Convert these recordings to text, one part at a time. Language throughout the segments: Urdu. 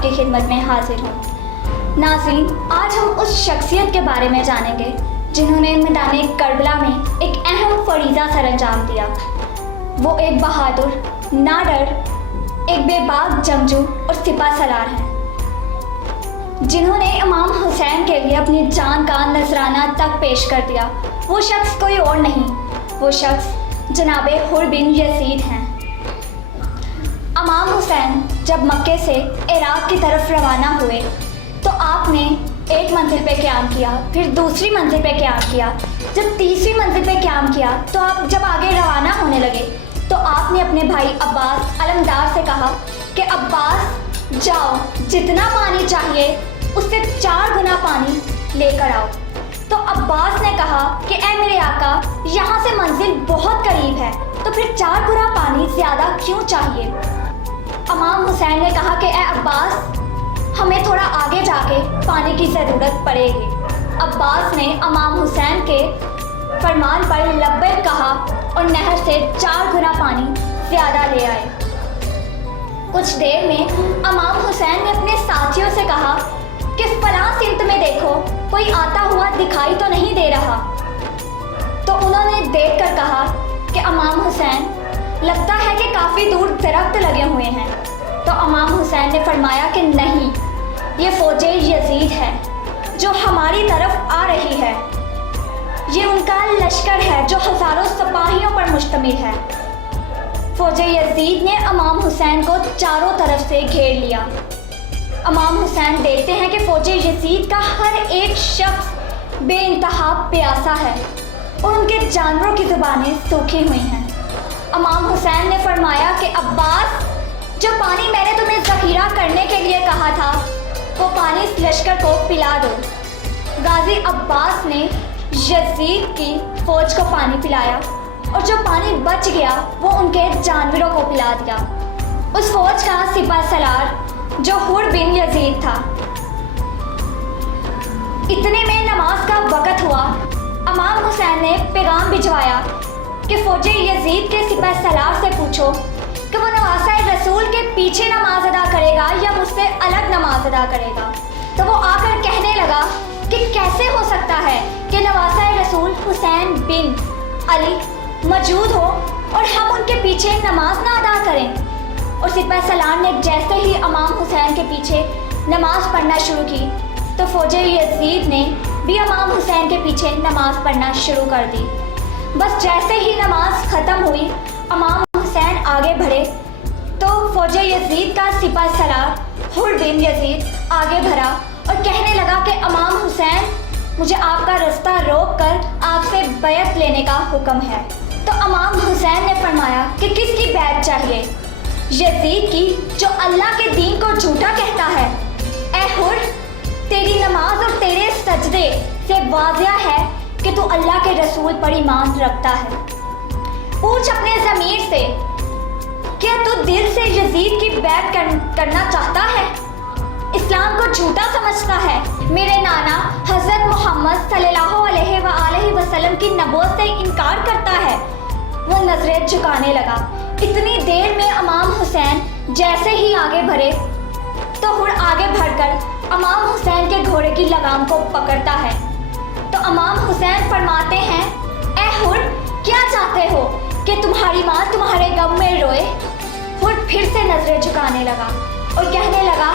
آپ کی خدمت میں حاضر ہوں۔ ناظرین، آج ہم اس شخصیت کے بارے میں جانیں گے جنہوں نے میدان کربلا میں ایک اہم فریضہ سر انجام دیا۔ وہ ایک بہادر، ناڈر، ایک بے باک جنگجو اور سپہ سالار ہیں جنہوں نے امام حسین کے لیے اپنی جان کا نذرانہ تک پیش کر دیا۔ وہ شخص کوئی اور نہیں، وہ شخص جناب حر بن یزید ہیں۔ امام حسین جب مکے سے عراق کی طرف روانہ ہوئے تو آپ نے ایک منزل پہ قیام کیا، پھر دوسری منزل پہ قیام کیا۔ جب تیسری منزل پہ قیام کیا تو آپ جب آگے روانہ ہونے لگے تو آپ نے اپنے بھائی عباس علمدار سے کہا کہ عباس جاؤ، جتنا پانی چاہیے اس سے 4 گنا پانی لے کر آؤ۔ تو عباس نے کہا کہ اے میرے آقا، یہاں سے منزل بہت قریب ہے تو پھر 4 گنا پانی زیادہ کیوں چاہیے؟ امام حسین نے کہا کہ اے عباس، ہمیں تھوڑا آگے جا کے پانی کی ضرورت پڑے گی۔ عباس نے امام حسین کے فرمان پر لبیک کہا اور نہر سے 4 گنا پانی زیادہ لے آئے۔ کچھ دیر میں امام حسین نے اپنے ساتھیوں سے کہا کہ فلاں سمت میں دیکھو، کوئی آتا ہوا دکھائی تو نہیں دے رہا۔ تو انہوں نے دیکھ کر کہا کہ امام حسین، لگتا ہے کہ کافی دور درخت لگے ہوئے ہیں۔ تو امام حسین نے فرمایا کہ نہیں، یہ فوج یزید ہے جو ہماری طرف آ رہی ہے۔ یہ ان کا لشکر ہے جو ہزاروں سپاہیوں پر مشتمل ہے۔ فوج یزید نے امام حسین کو چاروں طرف سے گھیر لیا۔ امام حسین دیکھتے ہیں کہ فوج یزید کا ہر ایک شخص بے انتہا پیاسا ہے اور ان کے جانوروں کی زبانیں سوکھی ہوئی ہیں۔ امام حسین نے فرمایا کہ عباس، جو پانی میں نے تمہیں ذخیرہ کرنے کے لیے کہا تھا وہ پانی اس لشکر کو پلا دو۔ غازی عباس نے یزید کی فوج کو پانی پلایا اور جو پانی بچ گیا وہ ان کے جانوروں کو پلا دیا۔ اس فوج کا سپہ سالار جو حر بن یزید تھا۔ اتنے میں نماز کا وقت ہوا۔ امام حسین نے پیغام بھجوایا کہ فوج یزید کے سپہ سالار سے پوچھو کہ وہ نواسہ رسول کے پیچھے نماز ادا کرے گا یا مجھ سے الگ نماز ادا کرے گا۔ تو وہ آ کر کہنے لگا کہ کیسے ہو سکتا ہے کہ نواسہ رسول حسین بن علی موجود ہو اور ہم ان کے پیچھے نماز نہ ادا کریں؟ اور سپہ سالار نے جیسے ہی امام حسین کے پیچھے نماز پڑھنا شروع کی تو فوج یزید نے بھی امام حسین کے پیچھے نماز پڑھنا شروع کر دی۔ بس جیسے ہی نماز ختم ہوئی، امام حسین آگے بڑھے تو فوج یزید کا سپہ سالار حر بن یزید آگے بڑھا اور کہنے لگا کہ امام حسین، مجھے آپ کا رستہ روک کر آپ سے بیعت لینے کا حکم ہے۔ تو امام حسین نے فرمایا کہ کس کی بیعت چاہیے؟ یزید کی، جو اللہ کے دین کو جھوٹا کہتا ہے۔ اے حر، تیری نماز اور تیرے سجدے سے واضح ہے کہ تو اللہ کے رسول پر ایمان رکھتا ہے۔ پوچھ اپنے ضمیر سے، کیا تو دل سے یزید کی بیعت کرنا چاہتا ہے؟ اسلام کو جھوٹا سمجھتا ہے؟ میرے نانا حضرت محمد صلی اللہ علیہ وآلہ وسلم کی نبوت سے انکار کرتا ہے۔ وہ نظریں جھکانے لگا۔ اتنی دیر میں امام حسین جیسے ہی آگے بڑھے تو حر آگے بڑھ کر امام حسین کے گھوڑے کی لگام کو پکڑتا ہے۔ تو امام حسین فرماتے ہیں، اے حر، کیا چاہتے ہو کہ تمہاری ماں تمہارے غم میں روئے؟ حر پھر سے نظریں جھکانے لگا اور کہنے لگا،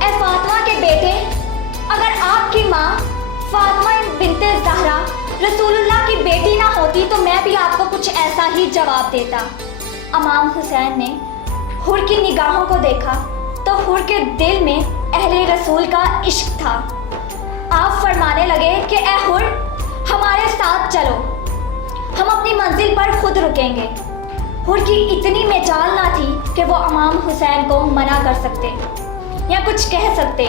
اے فاطمہ کے بیٹے، اگر آپ کی ماں فاطمہ بنت زہرا رسول اللہ کی بیٹی نہ ہوتی تو میں بھی آپ کو کچھ ایسا ہی جواب دیتا۔ امام حسین نے حر کی نگاہوں کو دیکھا تو حر کے دل میں اہل رسول کا عشق تھا۔ آپ فرمانے لگے کہ اے حر، ہمارے ساتھ چلو، ہم اپنی منزل پر خود رکیں گے۔ حر کی اتنی مجال نہ تھی کہ وہ امام حسین کو منع کر سکتے یا کچھ کہہ سکتے۔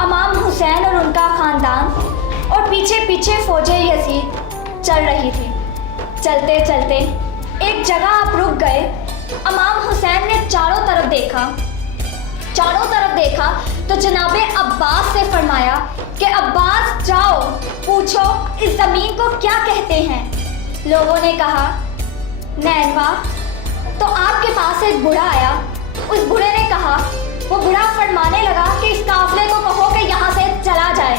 امام حسین اور ان کا خاندان اور پیچھے پیچھے فوج یزید چل رہی تھی۔ چلتے چلتے ایک جگہ آپ رک گئے۔ امام حسین نے چاروں طرف دیکھا تو جناب عباس سے فرمایا کہ عباس جاؤ، پوچھو اس زمین کو کیا کہتے ہیں۔ لوگوں نے کہا نینوا۔ تو آپ کے پاس ایک بوڑھا آیا۔ اس بوڑھے نے کہا وہ بڑھا فرمانے لگا کہ اس قافلے کو کہو کہ یہاں سے چلا جائے،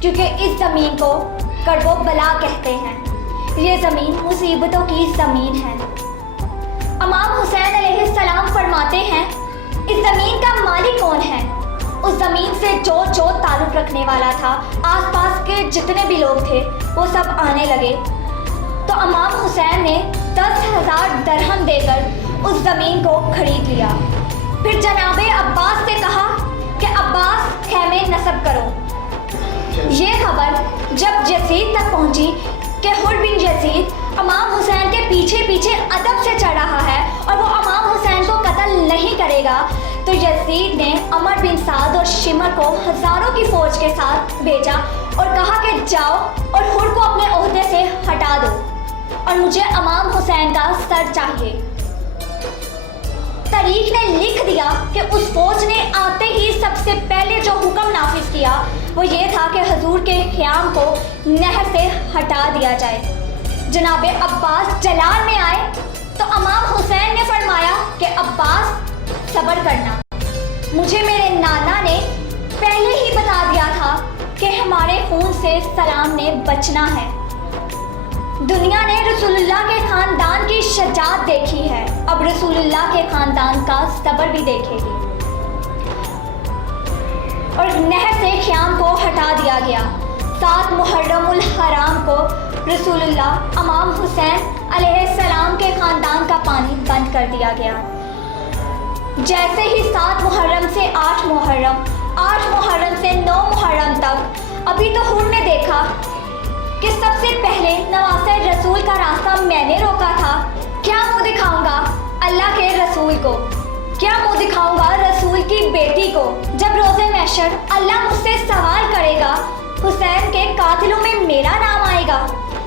کیونکہ اس زمین کو کڑب و بلا کہتے ہیں، یہ زمین مصیبتوں کی زمین ہے۔ امام حسین علیہ السلام فرماتے ہیں اس زمین کا مالک کون ہے؟ اس زمین سے جو تعلق رکھنے والا تھا، آس پاس کے جتنے بھی لوگ تھے وہ سب آنے لگے۔ تو امام حسین نے 10,000 درہم دے کر اس زمین کو خرید لیا۔ پھر جناب عباس سے کہا کہ عباس خیمے نصب کرو۔ یہ خبر جب یزید تک پہنچی کہ حر بن یزید امام حسین کے پیچھے پیچھے ادب سے چڑھ رہا ہے اور وہ امام حسین کو قتل نہیں کرے گا، تو یزید نے عمر بن سعد اور شمر کو ہزاروں کی فوج کے ساتھ بھیجا اور کہا کہ جاؤ اور حر کو اپنے عہدے سے ہٹا دو اور مجھے امام حسین کا سر چاہیے۔ تاریخ نے لکھ دیا کہ اس فوج نے آتے ہی سب سے پہلے جو حکم نافذ کیا وہ یہ تھا کہ حضور کے خیام کو نہر سے ہٹا دیا جائے۔ جناب عباس جلال میں آئے تو امام حسین نے فرمایا کہ عباس صبر کرنا، مجھے میرے نانا نے پہلے ہی بتا دیا تھا کہ ہمارے خون سے سلام نے بچنا ہے۔ دنیا نے رسول اللہ کے خاندان کی شجاعت دیکھی ہے، اب رسول اللہ کے خاندان کا صبر بھی دیکھے گی۔ اور نہر سے خیام کو ہٹا دیا گیا۔ 7 محرم الحرام کو رسول اللہ امام حسین علیہ السلام کے خاندان کا پانی بند کر دیا گیا۔ جیسے ہی 7 محرم سے 8 محرم، 8 محرم سے 9 محرم تک، ابھی تو حر نے دیکھا کہ سب سے پہلے نواسۂ رسول کا راستہ میں نے روکا تھا، کیا منہ دکھاؤں گا اللہ کے رسول کو، کیا منہ دکھاؤں گا رسول کی بیٹی کو، جب روز محشر اللہ مجھ سے سوال کرے گا حسین کے قاتلوں میں میرا نام آئے گا۔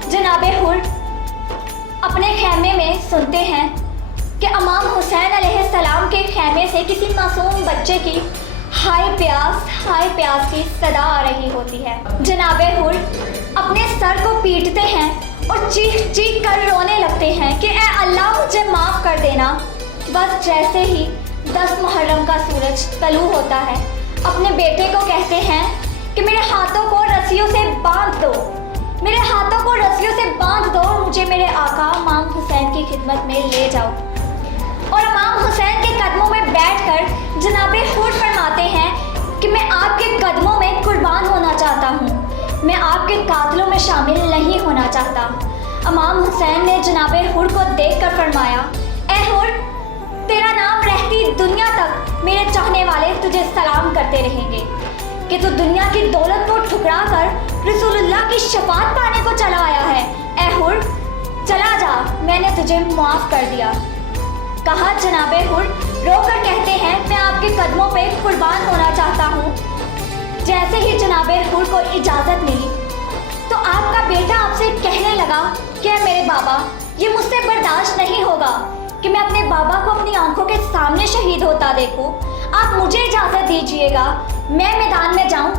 جناب حر اپنے خیمے میں سنتے ہیں کہ امام حسین علیہ السلام کے خیمے سے کسی معصوم بچے کی ہائے پیاس کی صدا آ رہی ہوتی ہے۔ جناب حر اپنے سر کو پیٹتے ہیں اور چیخ کر رونے لگتے ہیں کہ اے اللہ مجھے معاف کر دینا۔ بس جیسے ہی 10 محرم کا سورج طلوع ہوتا ہے، اپنے بیٹے کو کہتے ہیں کہ میرے ہاتھوں کو رسیوں سے باندھ دو، میرے ہاتھوں کو رسیوں سے باندھ دو، مجھے میرے آقا امام حسین کی خدمت میں لے جاؤ۔ اور امام حسین کے قدموں میں بیٹھ کر جناب حر فرماتے ہیں کہ میں آپ کے قدموں میں قربان ہونا چاہتا ہوں، میں آپ کے قاتلوں میں شامل نہیں ہونا چاہتا۔ امام حسین نے جناب حر کو دیکھ کر فرمایا اے حر، تیرا نام رہتی دنیا تک میرے چاہنے والے تجھے سلام کرتے رہیں گے کہ تو دنیا کی دولت کو ٹھکرا کر رسول اللہ کی شفاعت پانے کو چلا آیا ہے۔ اے حر چلا جا، میں نے تجھے معاف کر دیا۔ کہا جناب حر رو کر کہتے ہیں میں آپ کے قدموں پہ قربان ہونا چاہتا ہوں۔ جیسے ہی جناب حر کو اجازت ملی تو آپ کا بیٹا آپ سے کہنے لگا کہ میرے بابا، یہ مجھ سے برداشت نہیں ہوگا کہ میں اپنے بابا کو اپنی آنکھوں کے سامنے شہید ہوتا دیکھوں، آپ مجھے اجازت دیجیے گا میں میدان میں جاؤں۔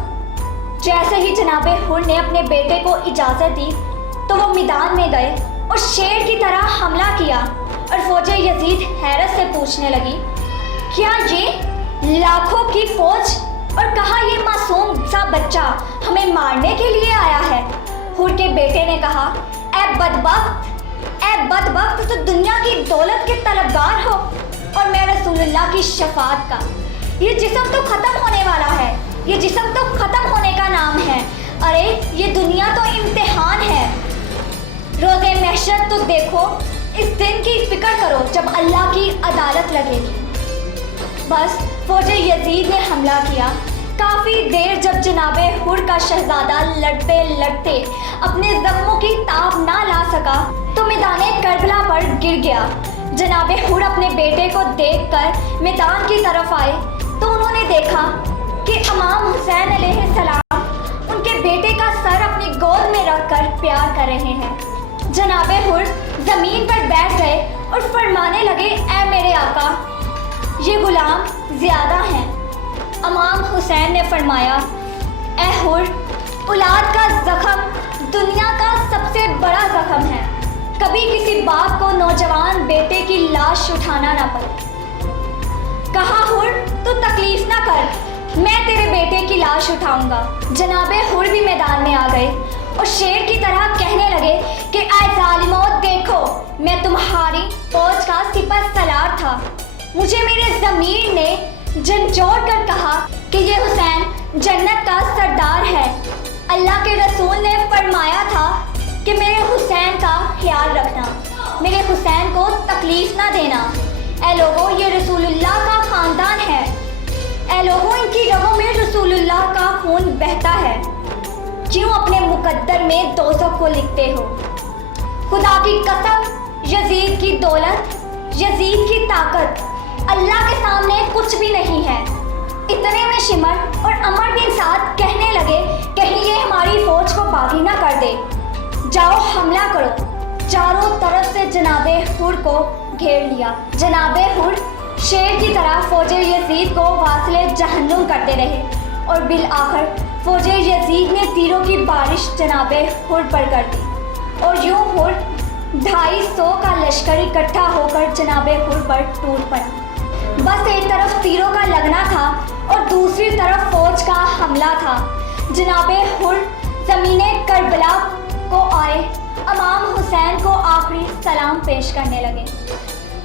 جیسے ہی جناب حر نے اپنے بیٹے کو اجازت دی تو وہ میدان میں گئے اور شیر کی طرح حملہ کیا، اور فوج یزید حیرت سے پوچھنے لگی کیا یہ لاکھوں کی فوج، اور کہا یہ معصوم سا بچہ ہمیں مارنے کے لیے آیا ہے۔ حر کے بیٹے نے کہا اے بدبخت، تو دنیا کی دولت کے طلبگار ہو اور میں رسول اللہ کی شفاعت کا۔ یہ جسم تو ختم ہونے والا ہے، یہ جسم تو ختم ہونے کا نام ہے، ارے یہ دنیا تو امتحان ہے۔ روز محشر تو دیکھو، اس دن کی فکر کرو جب اللہ کی عدالت لگے گی۔ بس فوج یزید نے حملہ کیا۔ کافی دیر جب جناب حر کا شہزادہ لڑتے لڑتے اپنے زخموں کی تاب نہ لا سکا تو میدان کربلا پر گر گیا۔ جناب حر اپنے بیٹے کو دیکھ کر میدان کی طرف آئے تو انہوں نے دیکھا کہ امام حسین علیہ السلام ان کے بیٹے کا سر اپنی گود میں رکھ کر پیار کر رہے ہیں۔ جناب حر زمین پر بیٹھ گئے اور فرمانے لگے اے میرے آقا، یہ غلام زیادہ ہیں۔ امام حسین نے فرمایا اے حر، اولاد کا زخم دنیا کا سب سے بڑا زخم ہے، کبھی کسی باپ کو نوجوان بیٹے کی لاش اٹھانا نہ پڑے، کہا حر تو تکلیف نہ کر، میں تیرے بیٹے کی لاش اٹھاؤں گا۔ جناب حر بھی میدان میں آ گئے اور شیر کی طرح کہنے لگے کہ اے ظالمو دیکھو، میں تمہاری فوج کا سپہ سالار تھا، مجھے میرے ضمیر نے جھنجھوڑ کر کہا کہ یہ حسین جنت کا سردار ہے۔ اللہ کے رسول نے فرمایا تھا کہ میرے حسین کا خیال رکھنا، میرے حسین کو تکلیف نہ دینا۔ اے لوگوں، یہ رسول اللہ کا خاندان ہے، اے لوگوں ان کی رگوں میں رسول اللہ کا خون بہتا ہے، کیوں اپنے مقدر میں دوزخ کو لکھتے ہو؟ خدا کی قسم، یزید کی دولت، یزید کی طاقت اللہ کے سامنے کچھ بھی نہیں ہے۔ اتنے میں شمر اور عمر بن سعد کہنے لگے کہیں یہ ہماری فوج کو باغی نہ کر دے، جاؤ حملہ کرو۔ چاروں طرف سے جناب حر کو گھیر لیا۔ جناب حر شیر کی طرح فوج یزید کو واصل جہنم کرتے رہے اور بالآخر فوج یزید نے تیروں کی بارش جناب حر پر کر دی اور یوں حر 250 کا لشکر اکٹھا ہو کر جناب حر پر ٹوٹ پڑا۔ بس ایک طرف تیروں کا لگنا تھا اور دوسری طرف فوج کا حملہ تھا۔ جناب حر زمین کربلا کو آئے، امام حسین کو آخری سلام پیش کرنے لگے۔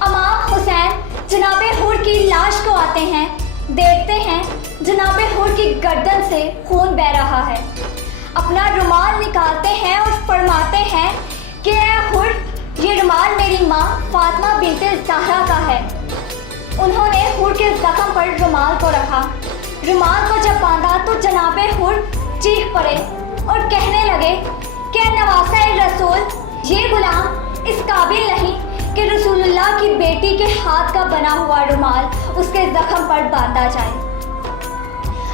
امام حسین جناب حر کی لاش کو آتے ہیں، دیکھتے ہیں جناب حر کی گردن سے خون بہہ رہا ہے، اپنا رومال نکالتے ہیں اور فرماتے ہیں کہ اے حر، یہ رومال میری ماں فاطمہ بنت زہرا کا ہے۔ انہوں نے حر کے زخم پر رومال کو رکھا۔ رومال کو جب باندھا تو جناب حر چیخ پڑے اور کہنے لگے کہ نواسہ رسول، یہ غلام اس قابل نہیں کہ رسول اللہ کی بیٹی کے ہاتھ کا بنا ہوا رومال اس کے زخم پر باندھا جائے۔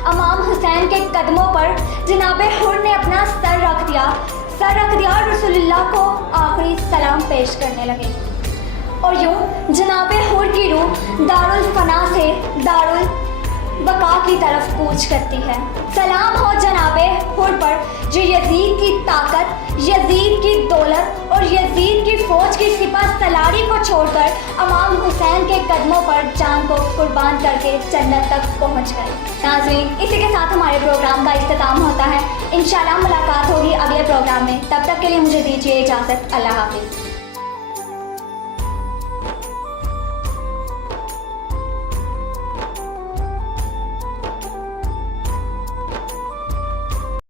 امام حسین کے قدموں پر جناب حر نے اپنا سر رکھ دیا اور رسول اللہ کو آخری سلام پیش کرنے لگے۔ اور یوں جناب حر کی روح دارالفنا سے دارالبقا کی طرف کوچ کرتی ہے۔ سلام ہو جناب حر پر جو یزید کی طاقت، یزید کی دولت اور یزید کی فوج کی سپہ سالاری کو چھوڑ کر امام حسین کے قدموں پر جان کو قربان کر کے جنت تک پہنچ گئے۔ ناظرین، اسی کے ساتھ ہمارے پروگرام کا اختتام ہوتا ہے۔ انشاءاللہ ملاقات ہوگی اگلے پروگرام میں، تب تک کے لیے مجھے دیجیے اجازت۔ اللہ حافظ۔